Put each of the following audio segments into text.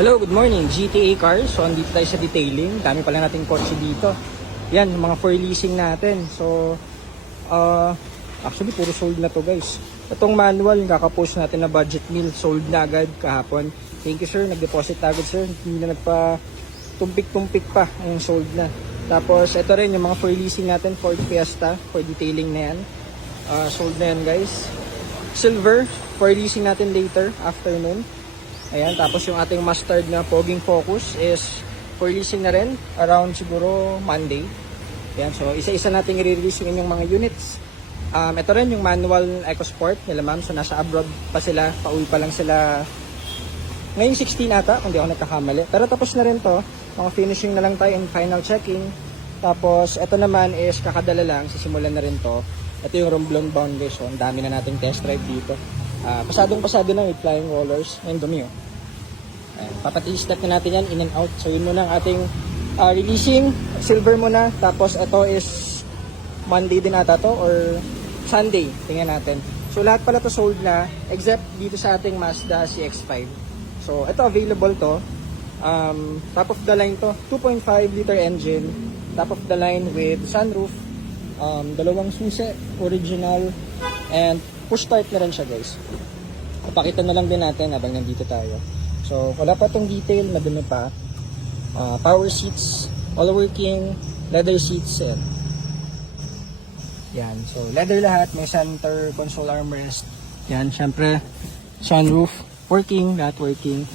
Hello, good morning. GTA Cars. So, andito tayo sa detailing. Dami pala nating kotse dito. Yan, yung mga for leasing natin. So, actually, puro sold na to, guys. Itong manual, yung kakapost natin na budget meal, sold na agad kahapon. Thank you, sir. Nag-deposit agad, sir. Hindi na nagpa-tumpik-tumpik pa. Yung sold na. Tapos, ito rin, yung mga for leasing natin, Ford Fiesta, for detailing na yan. Sold na yan, guys. Silver, for leasing natin later, afternoon. Ayan, tapos yung ating mustard na Poging Focus is for leasing na rin around siguro Monday. Ayan, so isa-isa nating i-release yung mga units. Ito rin yung manual EcoSport nila ma'am. So nasa abroad pa sila, pauwi pa lang sila ngayong 16 ata, kung di ako nagkakamali. Pero tapos na rin to, mga finishing na lang tayo and final checking. Tapos ito naman is kakadala lang, sisimulan na rin to. Ito yung Romblon bound guys, so ang dami na nating test drive dito. Pasadong-pasado na with flying rollers. Ayun, dumi oh. Papati-step na natin yan in and out. So yun muna ang ating releasing. Silver muna. Tapos ito is Monday din ata to or Sunday. Tingnan natin. So lahat pala to sold na except dito sa ating Mazda CX-5. So ito available to. Top of the line to. 2.5 liter engine. Top of the line with sunroof. Dalawang susi. Original. And push start na rin siya guys. Ipakita na lang din natin habang nandito tayo. So wala pa tong detail, madumi pa. Power seats, all working, leather seats. Yan. So leather lahat, may center console armrest. Yan, syempre sunroof working, lahat working.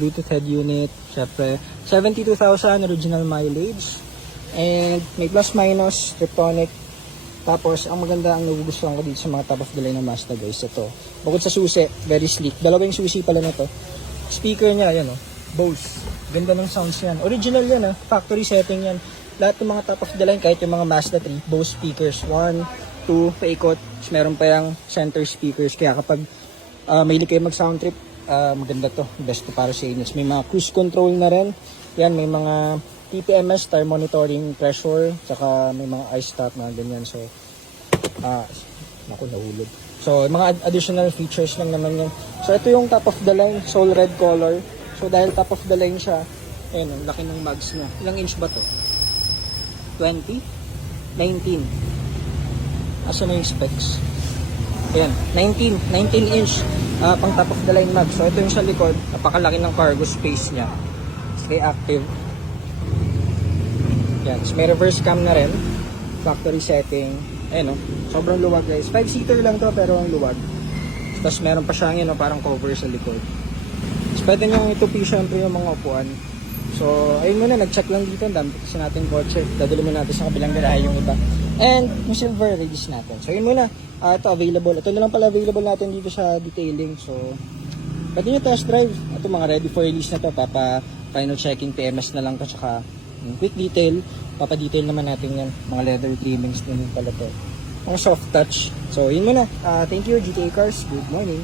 Bluetooth head unit, syempre 72,000 original mileage. And may plus minus, Triptonic. Tapos, ang maganda, ang nagugustuhan ko dito sa mga top of the line na Mazda guys, ito. Bukod sa susi, very sleek. Dalawang susi pala na to. Speaker niya, yan o. Bose. Ganda ng sounds yan. Original yan factory setting yan. Lahat ng mga top of the line, kahit yung mga Mazda 3, Bose speakers. 1, 2, paikot. Tapos meron pa yung center speakers. Kaya kapag mahilig kayo mag-sound trip, maganda to. Best to para sa inyo. May mga cruise control na rin. Yan, may mga TPMS, tire monitoring pressure, tsaka may mga ice stop na ganyan. So, naku, nahulog. So, mga additional features lang naman yan. So, ito yung top of the line, soul red color. So, dahil top of the line siya, ayun, ang laki ng mags niya. Ilang inch ba to? 20? 19. Asa na yung specs? Ayan, 19 inch pang top of the line mag. So, ito yung sa likod, napakalaki ng cargo space niya. Stay active. Yan, so may reverse cam na rin. Factory setting. Ayan sobrang luwag guys. 5-seater lang to pero ang luwag. Tapos meron pa siyang parang cover sa likod. So pwede nyo itupi syempre yung mga upuan. So ayun muna, nag-check lang dito. Dami kasi natin kotse. Dadali muna natin sa kabilang garahe yung iba. And yung silver release natin. So ayun muna. Ito available. Ito na lang pala available natin dito sa detailing. So pwede nyo test drive. Ito mga ready for release na to. Final checking PMS na lang to. Tsaka quick detail, papadetail naman natin yan. Mga leather trimmings din pala to. Mga soft touch. So, yun muna. Thank you, GTA Cars. Good morning.